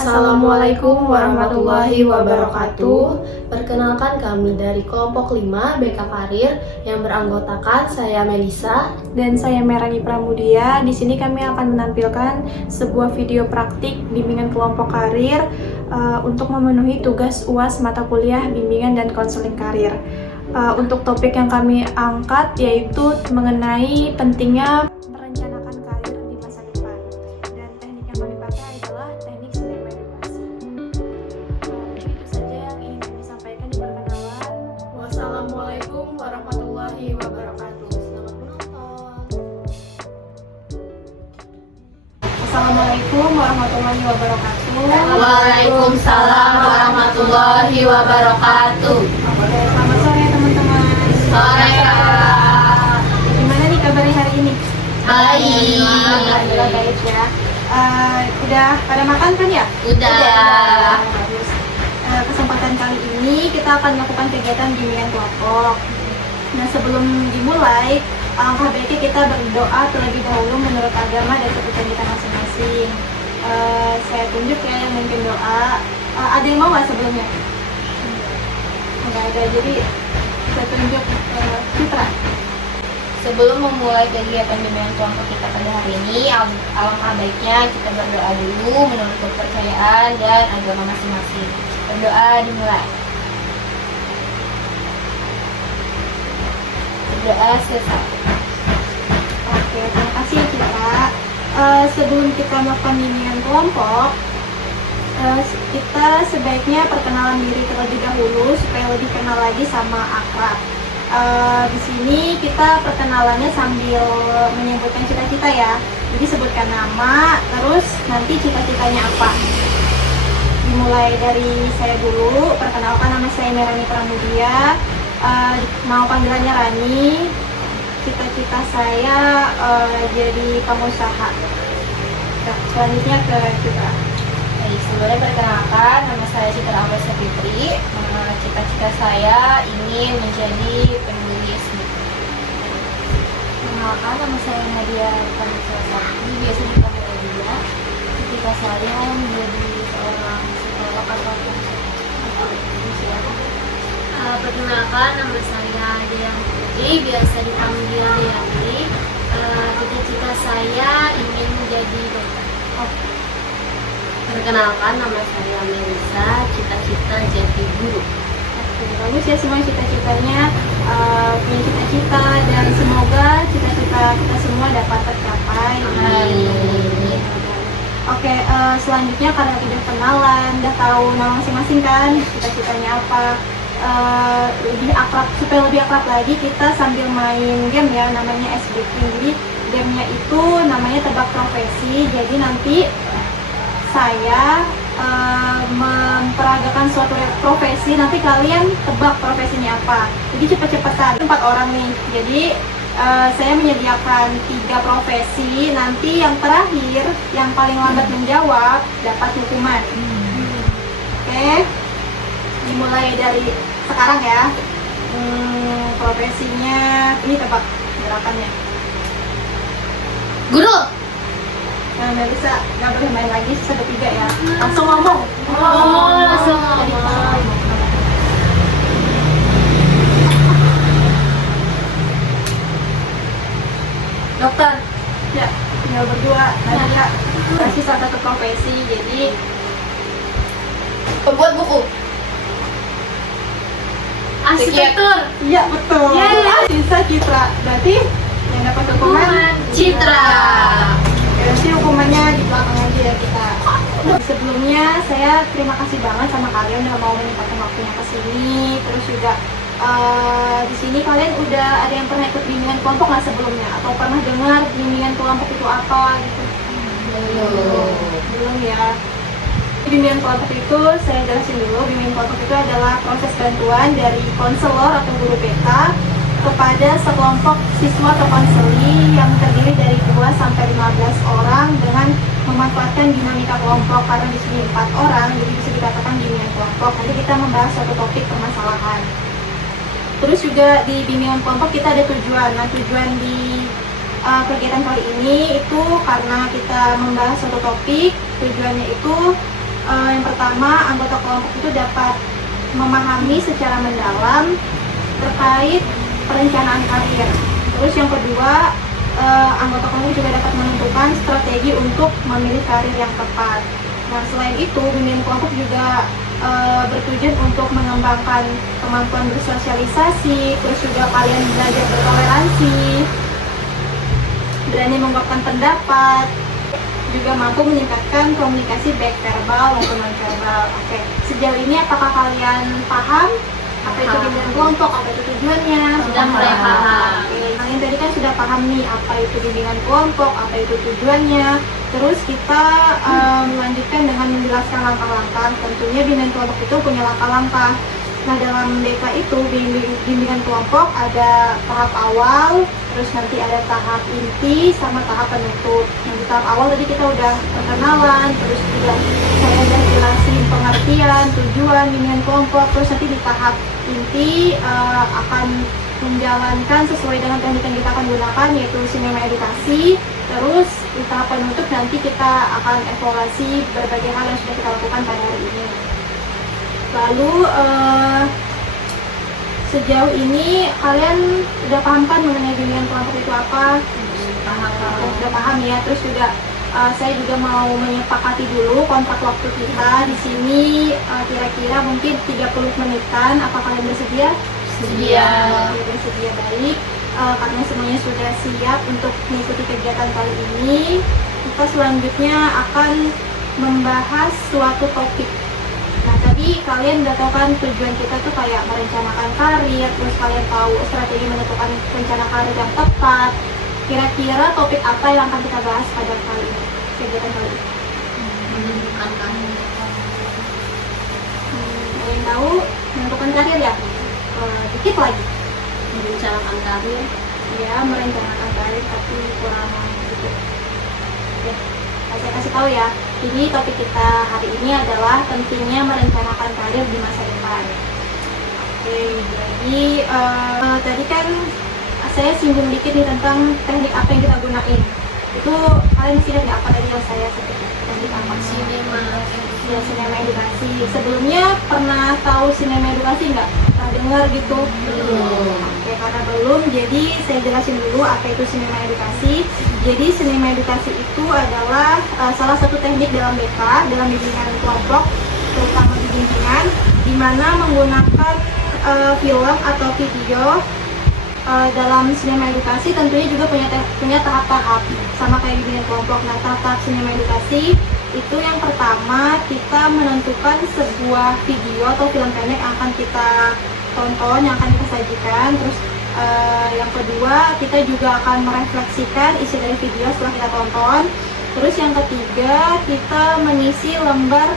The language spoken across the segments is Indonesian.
Assalamualaikum warahmatullahi wabarakatuh. Perkenalkan kami dari kelompok 5 BK Karir yang beranggotakan saya Melisa dan saya Merani Pramudia. Di sini kami akan menampilkan sebuah video praktik bimbingan kelompok karir untuk memenuhi tugas UAS mata kuliah bimbingan dan konseling karir. Untuk topik yang kami angkat yaitu mengenai pentingnya merencanakan karir di masa depan. Dan teknik yang kami pakai adalah teknik SNAP edukasi. Itu saja yang ingin kami sampaikan di perkenalan. Wassalamualaikum warahmatullahi wabarakatuh. Selamat menonton. Assalamualaikum warahmatullahi wabarakatuh. Waalaikumsalam warahmatullahi wabarakatuh. Oke, selamat sore teman-teman. Sore Kak. Gimana nih kabarnya hari ini? Baik. Alhamdulillah baik ya. Udah pada makan kan ya? Udah. Bagus. Kesempatan kali ini kita akan melakukan kegiatan bimbingan kelompok. Nah, sebelum dimulai, alangkah baiknya kita berdoa terlebih dahulu menurut agama dan kepercayaan kita masing-masing. Saya tunjuk ya yang memimpin doa. Ada yang mau nggak sebelumnya? Nggak ada, jadi saya tunjuk Citra. Sebelum memulai kegiatan bimbingan kelompok kita pada hari ini, alangkah baiknya kita berdoa dulu menurut kepercayaan dan agama masing-masing. Berdoa dimulai. Berdoa selesai. Oke, terima kasih ya Citra. Sebelum kita melakukan bimbingan kelompok, kita sebaiknya perkenalan diri terlebih dahulu supaya lebih kenal lagi sama akrab. Di sini kita perkenalannya sambil menyebutkan cita-cita ya. Jadi sebutkan nama, terus nanti cita-citanya apa. Dimulai dari saya dulu. Perkenalkan, nama saya Merani Pramudia. Mau panggilannya Rani. Cita-cita saya jadi pengusaha. Nah, selanjutnya ke Citra. Baik, sebelumnya perkenalkan, nama saya Citra Amresa Fitri. Cita-cita saya ingin menjadi penulis buku. Perkenalkan, nama saya Nadia Paniswati, biasa dipanggil Nadia. Cita saya menjadi seorang psikolog atau Perkenalkan, nama saya Dea Putri, biasa dipanggil Deati. Cita-cita saya ingin menjadi dokter. Perkenalkan, nama saya Melisa, cita-cita jadi guru. Bagus ya semua cita-citanya, punya cita-cita dan semoga cita-cita kita semua dapat tercapai. Amin. Oke, selanjutnya karena sudah kenalan, udah tahu nama masing-masing kan, cita-citanya apa, lebih akrab, supaya lebih akrab lagi kita sambil main game ya, namanya SBK. Jadi gamenya itu namanya tebak profesi. Jadi nanti saya memperagakan suatu profesi, nanti kalian tebak profesinya apa. Jadi cepet-cepetan, 4 orang nih. Jadi saya menyediakan 3 profesi. Nanti yang terakhir, yang paling lambat menjawab dapat hukuman. Oke, dimulai dari sekarang ya. Profesinya ini tebak gerakannya. Guru. Nah, Melisa nggak boleh main lagi, sisa 3 ya. Langsung ngomong. Langsung ngomong. Dokter. Ya, tinggal berdua. Nanti Kak kasih salah satu profesi. Jadi Pembuat buku. Arsitektur. iya betul. Sisa Citra. Berarti yang dapat hukuman Citra. Nanti hukumannya di belakang aja ya kita. Sebelumnya saya terima kasih banget sama kalian udah mau menyempatkan waktunya ke sini. Terus juga di sini kalian udah ada yang pernah ikut bimbingan kelompok nggak sebelumnya? Atau pernah dengar bimbingan kelompok itu apa gitu? Belum ya. Bimbingan kelompok itu saya jelasin dulu. Bimbingan kelompok itu adalah proses bantuan dari konselor atau guru BK kepada sekelompok siswa atau konseli yang terdiri dari 2 sampai 15 orang dengan memanfaatkan dinamika kelompok. Karena di sini 4 orang, jadi bisa dikatakan bimbingan kelompok. Nanti kita membahas satu topik permasalahan. Terus juga di bimbingan kelompok kita ada tujuan. Nah, tujuan di kegiatan kali ini itu karena kita membahas satu topik, tujuannya itu Yang pertama, anggota kelompok itu dapat memahami secara mendalam terkait perencanaan karir. Terus yang kedua, anggota kelompok juga dapat menentukan strategi untuk memilih karir yang tepat. Nah, selain itu, bimbingan kelompok juga bertujuan untuk mengembangkan kemampuan bersosialisasi, terus juga kalian belajar bertoleransi, berani mengungkapkan pendapat, juga mampu meningkatkan komunikasi baik verbal maupun non-verbal. Oke, sejauh ini apakah kalian paham apa itu bimbingan kelompok, apa itu tujuannya? Sudah mulai paham. Oke, kalian tadi kan sudah paham nih apa itu bimbingan kelompok, apa itu tujuannya. Terus kita melanjutkan dengan menjelaskan langkah-langkah. Tentunya bimbingan kelompok itu punya langkah-langkah. Nah, dalam BK itu bimbingan kelompok ada tahap awal, terus nanti ada tahap inti sama tahap penutup. Yang di tahap awal tadi kita udah perkenalan, terus juga saya udah jelasin pengertian, tujuan bimbingan kelompok. Terus nanti di tahap inti akan menjalankan sesuai dengan teknik yang kita akan gunakan, yaitu sinema edukasi. Terus di tahap penutup nanti kita akan evaluasi berbagai hal yang sudah kita lakukan pada hari ini. Lalu sejauh ini kalian udah paham kan mengenai bimbingan kelompok itu apa? Udah paham ya. Terus juga saya juga mau menyepakati dulu kontrak waktu kita di sini kira-kira mungkin 30 menitan. Apa kalian bersedia? Sedia. Bersedia, baik. Karena semuanya sudah siap untuk mengikuti kegiatan kali ini, kita selanjutnya akan membahas suatu topik. Nah, tadi kalian udah tahu kan tujuan kita tuh kayak merencanakan karir, terus kalian tahu strategi menentukan rencana karir yang tepat. Kira-kira topik apa yang akan kita bahas pada kali ini, kegiatan kali ini? Menentukan karir. Ada yang tahu menentukan karir ya? Dikit lagi. Merencanakan karir. Ya, merencanakan karir tapi kurang gitu. Oke, saya kasih tahu ya. Jadi topik kita hari ini adalah pentingnya merencanakan karir di masa depan. Oke, jadi tadi kan saya singgung dikit nih tentang teknik apa yang kita gunain. Itu kalian masih ingat nggak apa tadi yang saya sebut? Teknik apa? Ya, sinema edukasi. Sebelumnya pernah tahu sinema edukasi nggak? Pernah dengar gitu? Oke, karena belum, jadi saya jelasin dulu apa itu sinema edukasi. Jadi sinema edukasi itu adalah salah satu teknik dalam BK, dalam bimbingan kelompok, terutama di bimbingan, di mana menggunakan film atau video. Dalam sinema edukasi tentunya juga punya tahap-tahap sama kayak bimbingan kelompok. Nah, tahap-tahap sinema edukasi itu yang pertama kita menentukan sebuah video atau film pendek yang akan kita tonton, yang akan kita sajikan. Terus yang kedua kita juga akan merefleksikan isi dari video setelah kita tonton. Terus yang ketiga kita mengisi lembar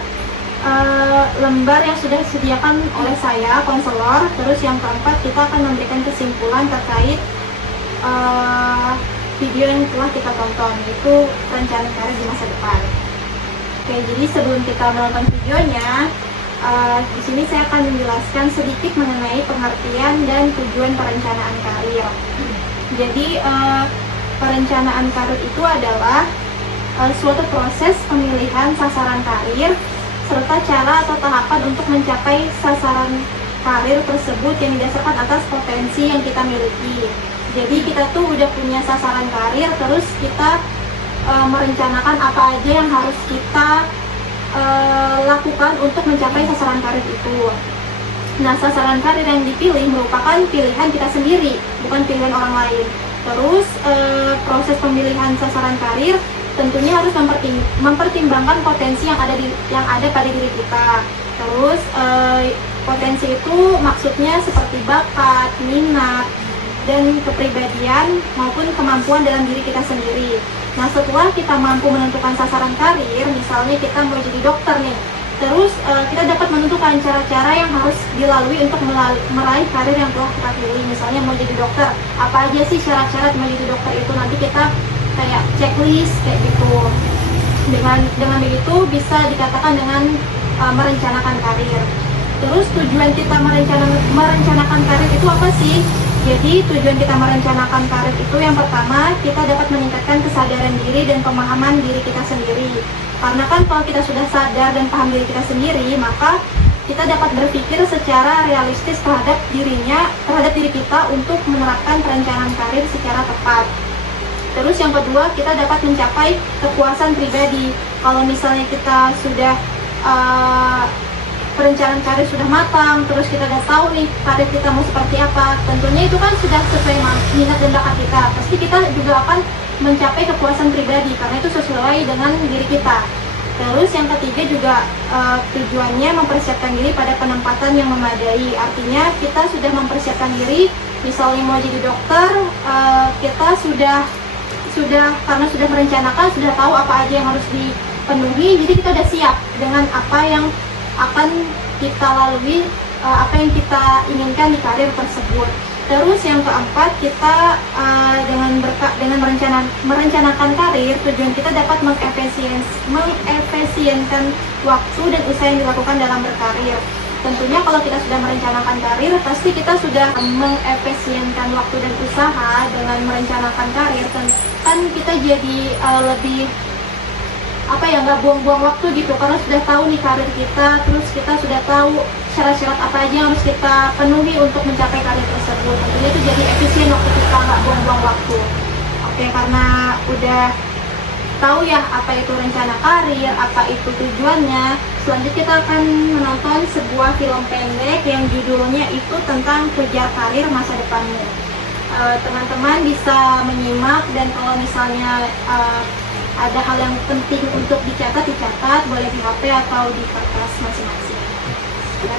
yang sudah disediakan oleh saya, konselor. Terus yang keempat kita akan memberikan kesimpulan terkait video yang telah kita tonton, yaitu perencanaan karir di masa depan. Oke, jadi sebelum kita menonton videonya, di sini saya akan menjelaskan sedikit mengenai pengertian dan tujuan perencanaan karir. Jadi perencanaan karir itu adalah suatu proses pemilihan sasaran karir serta cara atau tahapan untuk mencapai sasaran karir tersebut yang didasarkan atas potensi yang kita miliki. Jadi kita tuh udah punya sasaran karir, terus kita merencanakan apa aja yang harus kita lakukan untuk mencapai sasaran karir itu. Nah, sasaran karir yang dipilih merupakan pilihan kita sendiri, bukan pilihan orang lain. Terus proses pemilihan sasaran karir tentunya harus mempertimbangkan potensi yang ada pada diri kita. Terus potensi itu maksudnya seperti bakat, minat, dan kepribadian maupun kemampuan dalam diri kita sendiri. Nah, setelah kita mampu menentukan sasaran karir, misalnya kita mau jadi dokter nih, terus kita dapat menentukan cara-cara yang harus dilalui untuk meraih karir yang telah kita pilih. Misalnya mau jadi dokter, apa aja sih syarat-syarat mau jadi dokter itu, nanti kita kayak checklist kayak gitu. Dengan begitu bisa dikatakan dengan merencanakan karir. Terus tujuan kita merencanakan karir itu apa sih? Jadi tujuan kita merencanakan karir itu yang pertama, kita dapat meningkatkan kesadaran diri dan pemahaman diri kita sendiri. Karena kan kalau kita sudah sadar dan paham diri kita sendiri, maka kita dapat berpikir secara realistis terhadap diri kita untuk menerapkan perencanaan karir secara tepat. Terus yang kedua, kita dapat mencapai kepuasan pribadi. Kalau misalnya kita sudah perencanaan karir sudah matang, terus kita udah tahu nih karir kita mau seperti apa, tentunya itu kan sudah sesuai minat dan bakat kita. Pasti kita juga akan mencapai kepuasan pribadi karena itu sesuai dengan diri kita. Terus yang ketiga juga tujuannya mempersiapkan diri pada penempatan yang memadai. Artinya kita sudah mempersiapkan diri, misalnya mau jadi dokter, kita sudah karena sudah merencanakan, sudah tahu apa aja yang harus dipenuhi, jadi kita sudah siap dengan apa yang akan kita lalui, apa yang kita inginkan di karir tersebut. Terus yang keempat, kita dengan merencanakan karir, tujuan kita dapat mengefisienkan waktu dan usaha yang dilakukan dalam berkarir. Tentunya kalau kita sudah merencanakan karir, pasti kita sudah mengefisienkan waktu dan usaha dengan merencanakan karir. Kan kita jadi lebih nggak buang-buang waktu gitu, karena sudah tahu nih karir kita, terus kita sudah tahu syarat-syarat apa aja yang harus kita penuhi untuk mencapai karir tersebut. Tentunya itu jadi efisien waktu kita, nggak buang-buang waktu. Oke, karena udah tahu ya apa itu rencana karir, apa itu tujuannya, selanjutnya kita akan menonton sebuah film pendek yang judulnya itu tentang kejar karir masa depanmu. Teman-teman bisa menyimak, dan kalau misalnya ada hal yang penting untuk dicatat, boleh di HP atau di kertas masing-masing. Ya.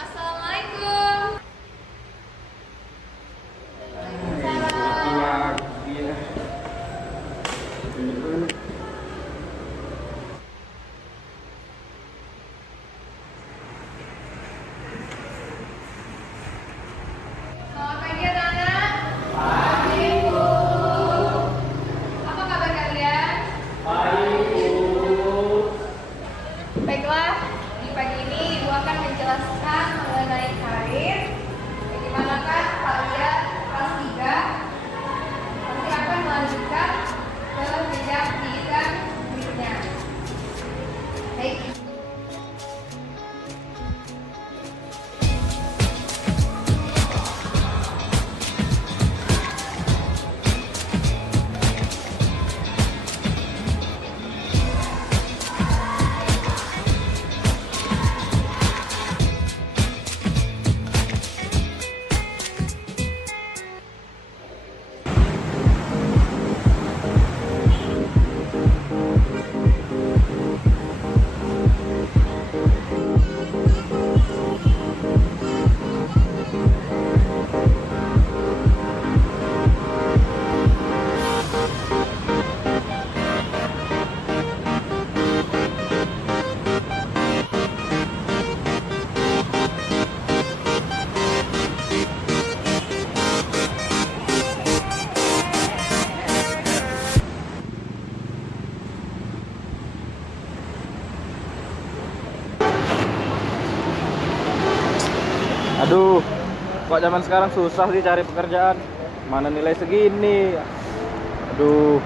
Assalamualaikum. Selamat pagi anak-anak. Pagi, Bu. Apa kabar kalian? Baik, Bu. Baiklah, di pagi ini Ibu akan menjelaskan mengenai karir. Bagaimanakah kalian kelas 3 nanti akan melanjutkan ke jenjang pendidikan berikutnya. Baik. Aduh, kok zaman sekarang susah sih cari pekerjaan. Mana nilai segini? Aduh.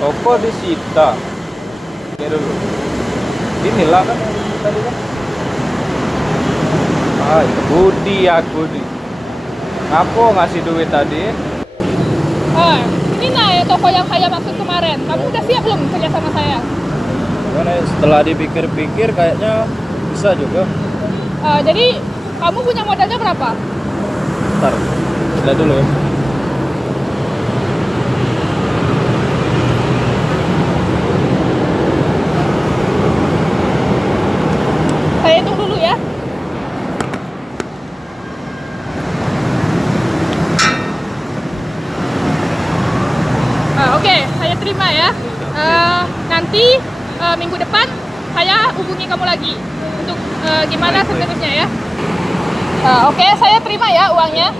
Toko disita. Oke dulu. Inilah kan tadi kan. Ah, itu Budi ya Budi. Ngapo ngasih duit tadi? Oh, ini nah ya toko yang saya maksud kemarin. Kamu udah siap belum kerja sama saya? Gimana ya, setelah dipikir-pikir kayaknya bisa juga. Jadi kamu punya modalnya berapa? Ntar, lihat dulu ya. Saya hitung dulu ya. Oke, saya terima ya. Nanti minggu depan saya hubungi kamu lagi untuk gimana seterusnya ya. Oke, saya terima ya uangnya.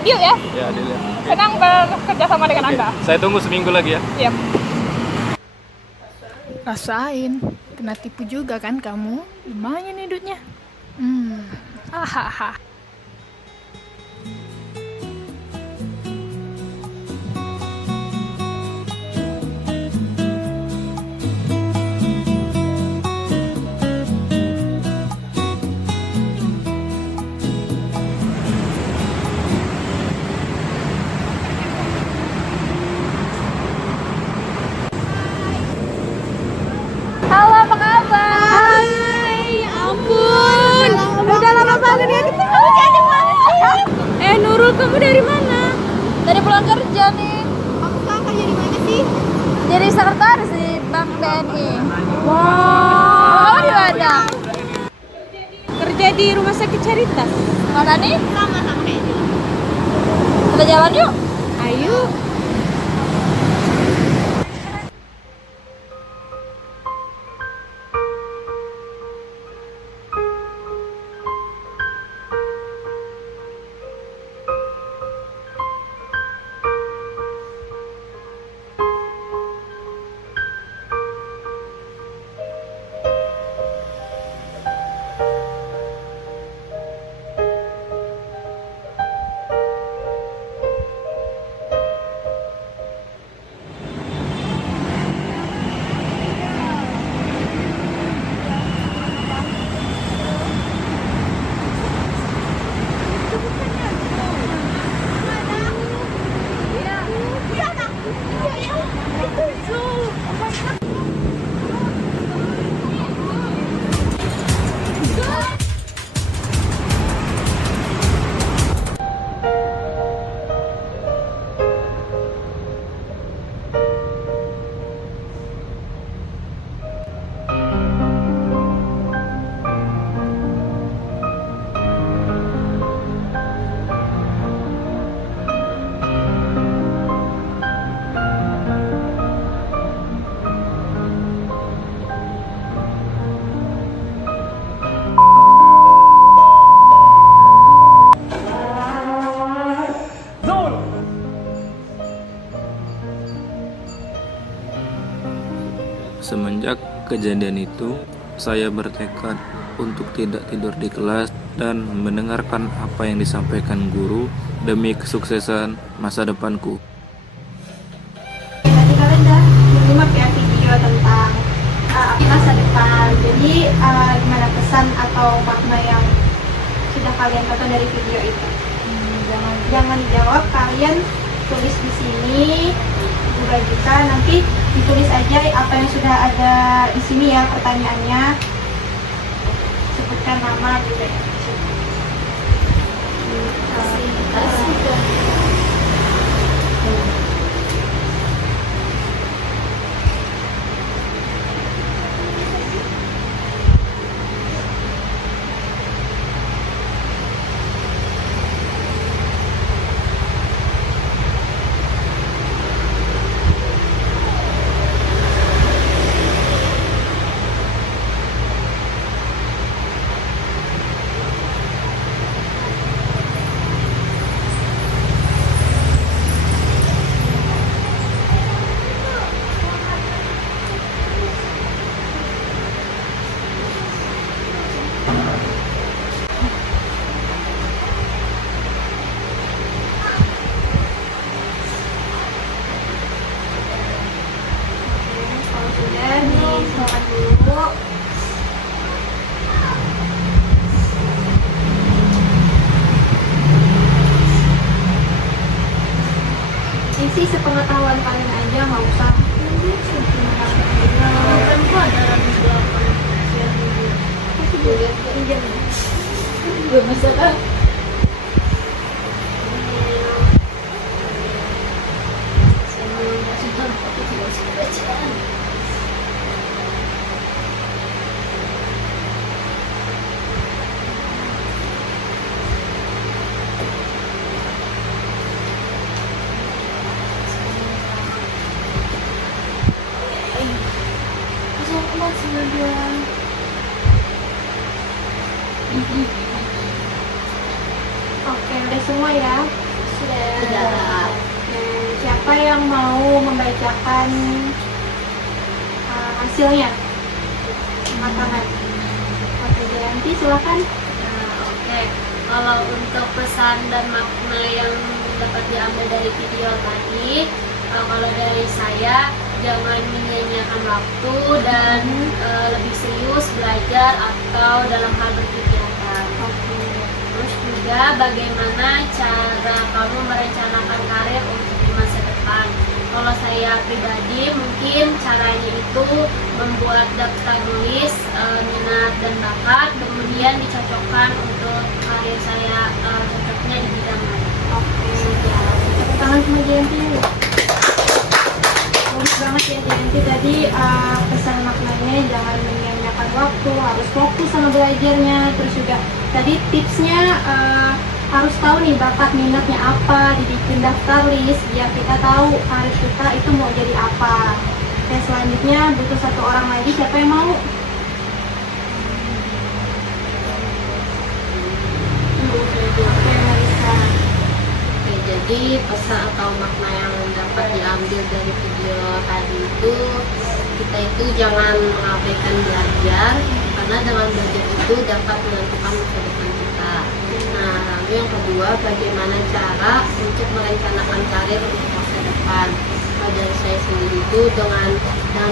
Deal ya. Ya, dilihat. Senang bekerja sama dengan Anda. Saya tunggu seminggu lagi ya. Siap. Rasain, kena tipu juga kan kamu? Lumayan nih duitnya. Ahaha. Halo, apa kabar? Hai, ampun. Udah lama banget ya ketemu jadi mana? Nurul, kamu dari mana? Dari pulang kerja nih. Kamu sekarang kerja di mana sih? Jadi sekretaris di Bank BNI. Wow. Di mana? Kerja di Rumah Sakit Caritas. Mana nih? Sama kayak itu. Kita jalan yuk. Ayo. Semenjak kejadian itu, saya bertekad untuk tidak tidur di kelas dan mendengarkan apa yang disampaikan guru demi kesuksesan masa depanku. Tadi kalian udah menyimak ya video tentang masa depan. Jadi gimana pesan atau makna yang sudah kalian tonton dari video itu? Jangan dijawab, kalian tulis di sini. Juga nanti ditulis aja apa yang sudah ada di sini ya pertanyaannya. Sebutkan nama juga ya. isi sepengetahuan kalian aja, nggak usah Kan kok ada di belakang. Gak bisa kan? Oke, udah semua ya. Sudah. Siapa yang mau membacakan hasilnya makanan? Oke, Jayanti silakan. Nah, oke. Kalau untuk pesan dan makna yang dapat diambil dari video tadi, kalau dari saya, jangan menyia-nyiakan waktu dan lebih serius belajar atau dalam hal berkegiatan. Terus juga bagaimana cara kamu merencanakan karir untuk di masa depan. Kalau saya pribadi mungkin caranya itu membuat daftar tulis minat dan bakat, kemudian dicocokkan untuk karir saya cocoknya di bidang mana. Oke, tepuk tangan sama Jayanti. Bagus banget ya Jayanti tadi, pesan maknanya jangan menyia-nyiakan waktu, harus fokus sama belajarnya. Terus juga tadi tipsnya harus tahu nih bakat minatnya apa, dibikin daftar list biar kita tahu karir kita itu mau jadi apa. Dan selanjutnya butuh satu orang lagi, siapa yang mau? Oke, Marisa. Oke, jadi pesan atau makna yang dapat diambil dari video tadi itu, kita itu jangan mengabaikan belajar, karena dengan belajar itu dapat menentukan masa depan kita. Nah, lalu yang kedua, bagaimana cara untuk merencanakan karir untuk masa depan. Kalau dari saya sendiri itu dengan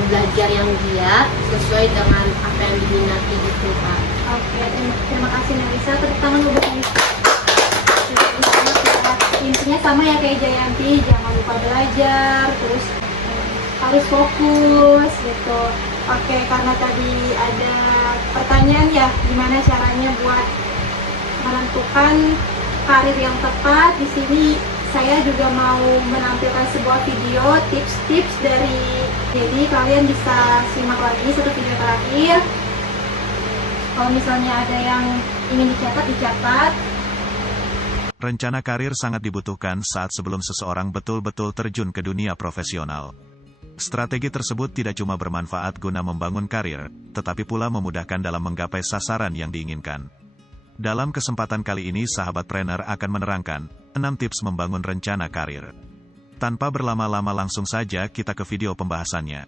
belajar yang giat sesuai dengan apa yang diminati gitu, Pak. Oke, terima kasih Marisa. Tepuk tangan dulu buat Marisa. Intinya sama ya kayak Jayanti, jangan lupa belajar, terus harus fokus gitu. Oke, karena tadi ada pertanyaan ya, gimana caranya buat menentukan karir yang tepat. Di sini saya juga mau menampilkan sebuah video tips-tips dari, jadi kalian bisa simak lagi satu video terakhir. Kalau misalnya ada yang ingin dicatat. Rencana karir sangat dibutuhkan saat sebelum seseorang betul-betul terjun ke dunia profesional. Strategi tersebut tidak cuma bermanfaat guna membangun karir, tetapi pula memudahkan dalam menggapai sasaran yang diinginkan. Dalam kesempatan kali ini, sahabat trainer akan menerangkan 6 tips membangun rencana karir. Tanpa berlama-lama, langsung saja kita ke video pembahasannya.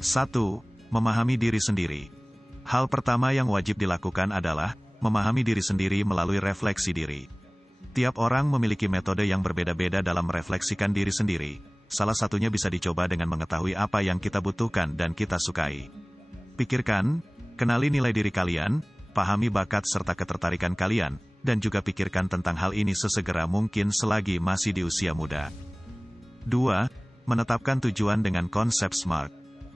1. Memahami diri sendiri. Hal pertama yang wajib dilakukan adalah memahami diri sendiri melalui refleksi diri. Tiap orang memiliki metode yang berbeda-beda dalam merefleksikan diri sendiri. Salah satunya bisa dicoba dengan mengetahui apa yang kita butuhkan dan kita sukai. Pikirkan, kenali nilai diri kalian, pahami bakat serta ketertarikan kalian, dan juga pikirkan tentang hal ini sesegera mungkin selagi masih di usia muda. 2. Menetapkan tujuan dengan konsep SMART.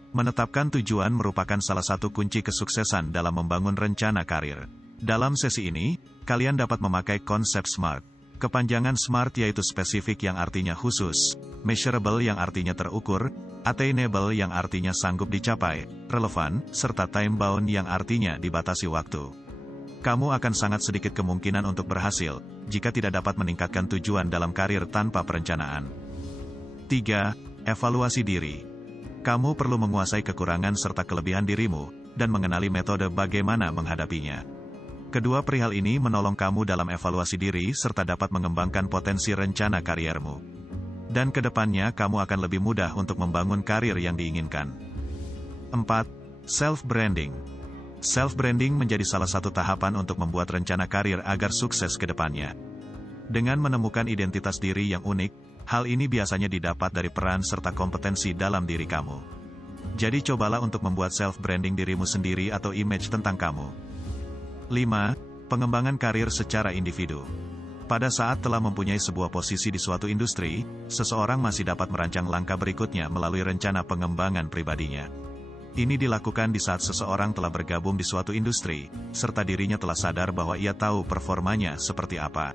Menetapkan tujuan merupakan salah satu kunci kesuksesan dalam membangun rencana karir. Dalam sesi ini, kalian dapat memakai konsep SMART. Kepanjangan SMART yaitu spesifik yang artinya khusus, measurable yang artinya terukur, attainable yang artinya sanggup dicapai, relevan, serta time-bound yang artinya dibatasi waktu. Kamu akan sangat sedikit kemungkinan untuk berhasil, jika tidak dapat meningkatkan tujuan dalam karir tanpa perencanaan. 3. Evaluasi diri. Kamu perlu menguasai kekurangan serta kelebihan dirimu, dan mengenali metode bagaimana menghadapinya. Kedua perihal ini menolong kamu dalam evaluasi diri serta dapat mengembangkan potensi rencana kariermu. Dan kedepannya kamu akan lebih mudah untuk membangun karir yang diinginkan. 4. Self-branding. Self-branding menjadi salah satu tahapan untuk membuat rencana karir agar sukses ke depannya. Dengan menemukan identitas diri yang unik, hal ini biasanya didapat dari peran serta kompetensi dalam diri kamu. Jadi cobalah untuk membuat self-branding dirimu sendiri atau image tentang kamu. 5. Pengembangan karir secara individu. Pada saat telah mempunyai sebuah posisi di suatu industri, seseorang masih dapat merancang langkah berikutnya melalui rencana pengembangan pribadinya. Ini dilakukan di saat seseorang telah bergabung di suatu industri, serta dirinya telah sadar bahwa ia tahu performanya seperti apa.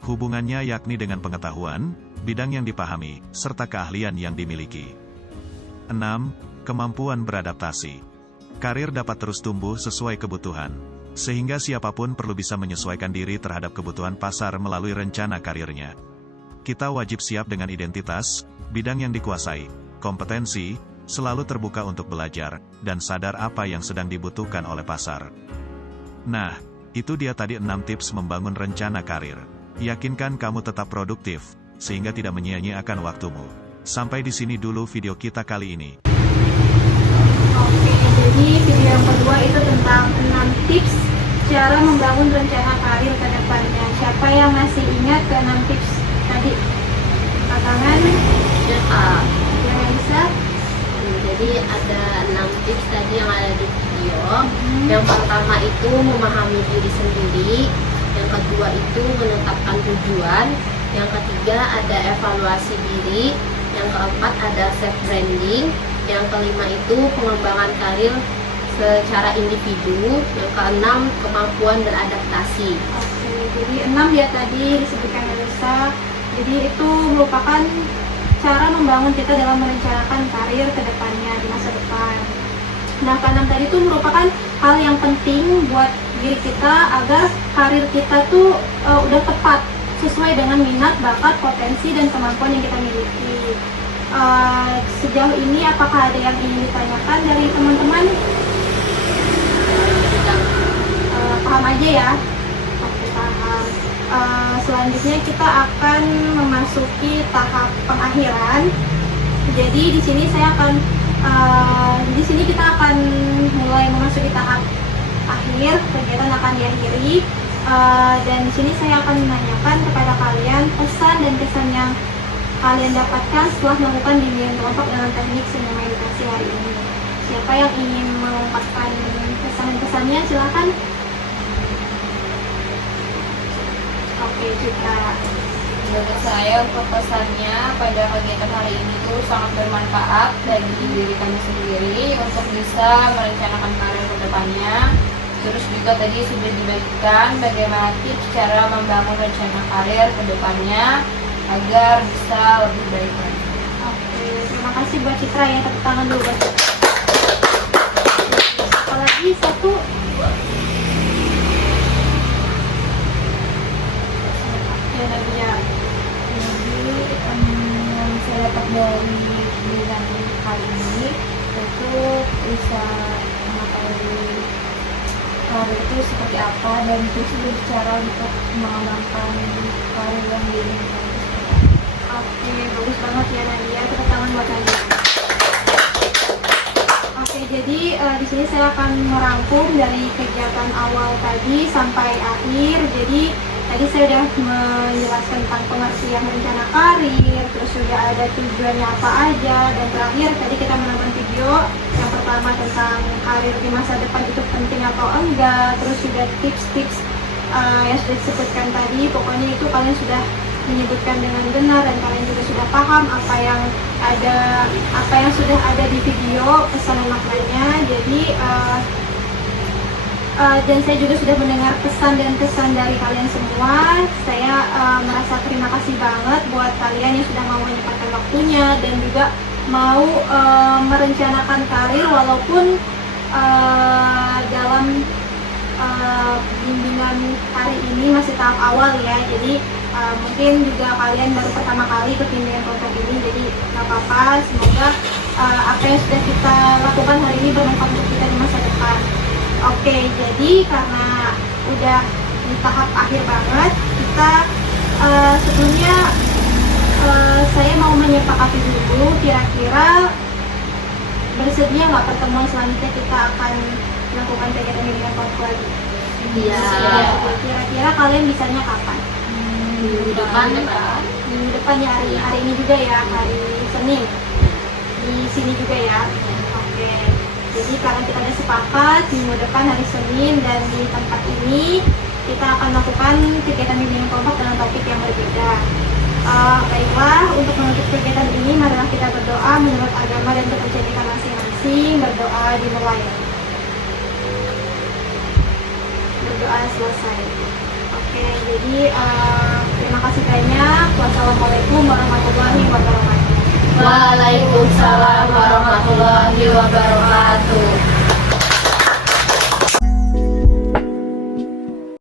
Hubungannya yakni dengan pengetahuan, bidang yang dipahami, serta keahlian yang dimiliki. 6. Kemampuan beradaptasi. Karir dapat terus tumbuh sesuai kebutuhan, sehingga siapapun perlu bisa menyesuaikan diri terhadap kebutuhan pasar melalui rencana karirnya. Kita wajib siap dengan identitas, bidang yang dikuasai, kompetensi, selalu terbuka untuk belajar, dan sadar apa yang sedang dibutuhkan oleh pasar. Nah, itu dia tadi 6 tips membangun rencana karir. Yakinkan kamu tetap produktif, sehingga tidak menyia-nyiakan waktumu. Sampai di sini dulu video kita kali ini. Oke, jadi video yang kedua itu tentang 6 tips cara membangun rencana karir ke depannya. Siapa yang masih ingat ke 6 tips tadi? Pasangan? Yang bisa? Jadi ada 6 tips tadi yang ada di video. Yang pertama itu memahami diri sendiri. Yang kedua itu menetapkan tujuan. Yang ketiga ada evaluasi diri. Yang keempat ada self branding. Yang kelima itu pengembangan karir secara individu. Yang keenam kemampuan beradaptasi. Oke, jadi 6 ya tadi disebutkan Melissa. Jadi itu merupakan cara membangun kita dalam merencanakan karir ke depannya di masa depan. Nah, keenam tadi itu merupakan hal yang penting buat diri kita agar karir kita tuh udah tepat sesuai dengan minat, bakat, potensi, dan kemampuan yang kita miliki. Sejauh ini apakah ada yang ingin ditanyakan dari teman-teman? Paham aja ya? Oke, paham. Selanjutnya kita akan memasuki tahap pengakhiran. Jadi di sini kita akan mulai memasuki tahap akhir, kegiatan akan diakhiri. Dan di sini saya akan menanyakan kepada kalian pesan dan kesan yang kalian dapatkan setelah melakukan bimbingan kelompok dalam teknik sinema edukasi hari ini. Siapa yang ingin mengungkapkan pesan dan kesannya, silakan. Oke, Citra. Menurut saya untuk pesannya pada kegiatan hari ini tuh sangat bermanfaat bagi diri kami sendiri untuk bisa merencanakan karir ke depannya. Terus juga tadi sudah dibagikan bagaimana tips cara membangun rencana karir ke depannya agar bisa lebih baik lagi. Oke, terima kasih buat Citra ya, tepuk tangan dulu buat Citra. Apalagi satu. Ya, Nadia. Jadi yang saya dapat dari bimbingan kali ini itu bisa mengetahui karir itu seperti apa dan tips cara untuk mengembangkan karir yang diinginkan. Oke, bagus banget ya Nadia. Tepuk tangan buat Nadia. Oke, jadi di sini saya akan merangkum dari kegiatan awal tadi sampai akhir. Jadi tadi saya sudah menjelaskan tentang pengertian rencana karir, terus sudah ada tujuannya apa aja, dan terakhir tadi kita menonton video yang pertama tentang karir di masa depan itu penting atau enggak, terus sudah tips-tips yang sudah disebutkan tadi. Pokoknya itu kalian sudah menyebutkan dengan benar dan kalian juga sudah paham apa yang sudah ada di video pesan dan maknanya. Jadi dan saya juga sudah mendengar pesan dan kesan dari kalian semua. Saya merasa terima kasih banget buat kalian yang sudah mau menyempatkan waktunya dan juga mau merencanakan karir walaupun dalam bimbingan hari ini masih tahap awal ya. Jadi mungkin juga kalian baru pertama kali ikut bimbingan kelompok ini, jadi nggak apa-apa. Semoga apa yang sudah kita lakukan hari ini bermanfaat untuk kita di masa depan. Oke, jadi karena udah di tahap akhir banget, kita sebelumnya saya mau menyepakati dulu kira-kira bersedia nggak pertemuan selanjutnya kita akan melakukan kegiatan bimbingan kelompok lagi. Iya. Kira-kira kalian bisanya kapan? Minggu depan. Minggu depan ya, hari ini juga ya, hari Senin. Di sini juga ya. Oke. Jadi karena kita udah sepakat minggu depan hari Senin dan di tempat ini, kita akan melakukan kegiatan bimbingan kelompok dengan topik yang berbeda. Baiklah, untuk menutup kegiatan ini, marilah kita berdoa menurut agama dan kepercayaan kita masing-masing. Berdoa dimulai. Berdoa selesai. Oke, jadi terima kasih banyak. Wassalamualaikum warahmatullahi wabarakatuh. Waalaikumsalam warahmatullahi wabarakatuh.